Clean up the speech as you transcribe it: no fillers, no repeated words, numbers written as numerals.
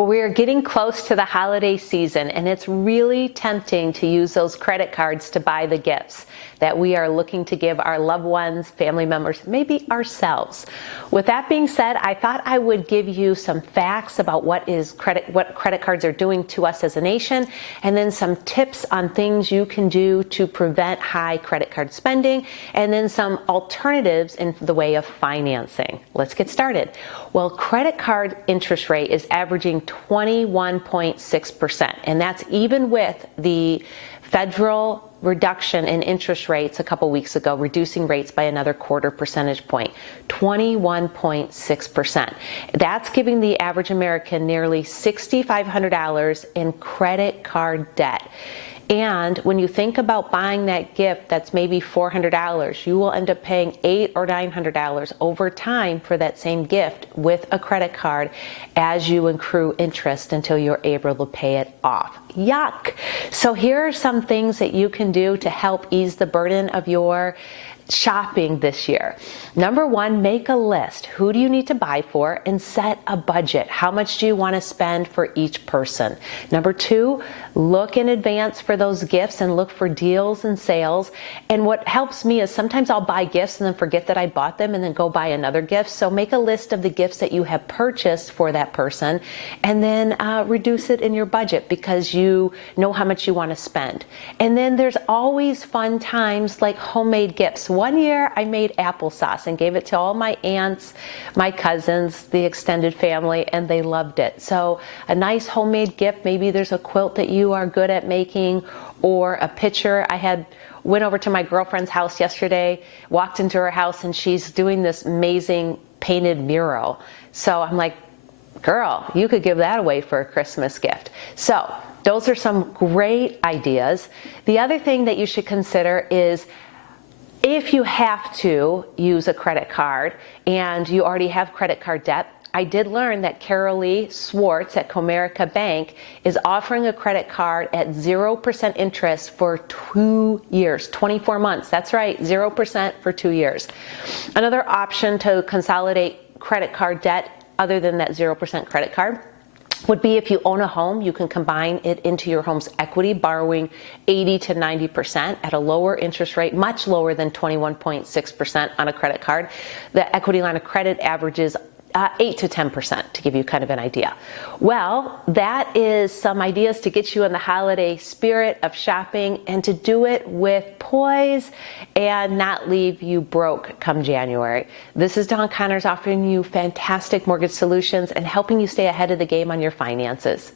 Well, we are getting close to the holiday season, and it's really tempting to use those credit cards to buy the gifts that we are looking to give our loved ones, family members, maybe ourselves. With that being said, I thought I would give you some facts about what credit cards are doing to us as a nation, and then some tips on things you can do to prevent high credit card spending, and then some alternatives in the way of financing. Let's get started. Well, credit card interest rate is averaging 21.6%, and that's even with the federal reduction in interest rates a couple weeks ago, reducing rates by another 1/4 percentage point, 21.6%. That's giving the average American nearly $6,500 in credit card debt. And when you think about buying that gift that's maybe $400, you will end up paying $800 or $900 over time for that same gift with a credit card as you accrue interest until you're able to pay it off. Yuck! So here are some things that you can do to help ease the burden of your shopping this year. Number one, make a list. Who do you need to buy for, and set a budget. How much do you want to spend for each person? Number two, look in advance for those gifts and look for deals and sales. And what helps me is sometimes I'll buy gifts and then forget that I bought them and then go buy another gift. So make a list of the gifts that you have purchased for that person, and then reduce it in your budget because you know how much you want to spend. And then there's always fun times like homemade gifts. One year I made applesauce and gave it to all my aunts, my cousins, the extended family, and they loved it. So a nice homemade gift, maybe there's a quilt that you are good at making, or a picture. Went over to my girlfriend's house yesterday, walked into her house, and she's doing this amazing painted mural. So I'm like, girl, you could give that away for a Christmas gift. So those are some great ideas. The other thing that you should consider is, if you have to use a credit card and you already have credit card debt, I did learn that Carol Lee Swartz at Comerica Bank is offering a credit card at 0% interest for 2 years, 24 months. That's right, 0% for 2 years. Another option to consolidate credit card debt other than that 0% credit card would be, if you own a home, you can combine it into your home's equity, borrowing 80 to 90% at a lower interest rate, much lower than 21.6% on a credit card. The equity line of credit averages 8 to 10%, to give you kind of an idea. Well, that is some ideas to get you in the holiday spirit of shopping, and to do it with poise and not leave you broke come January. This is Dawn Connors, offering you fantastic mortgage solutions and helping you stay ahead of the game on your finances.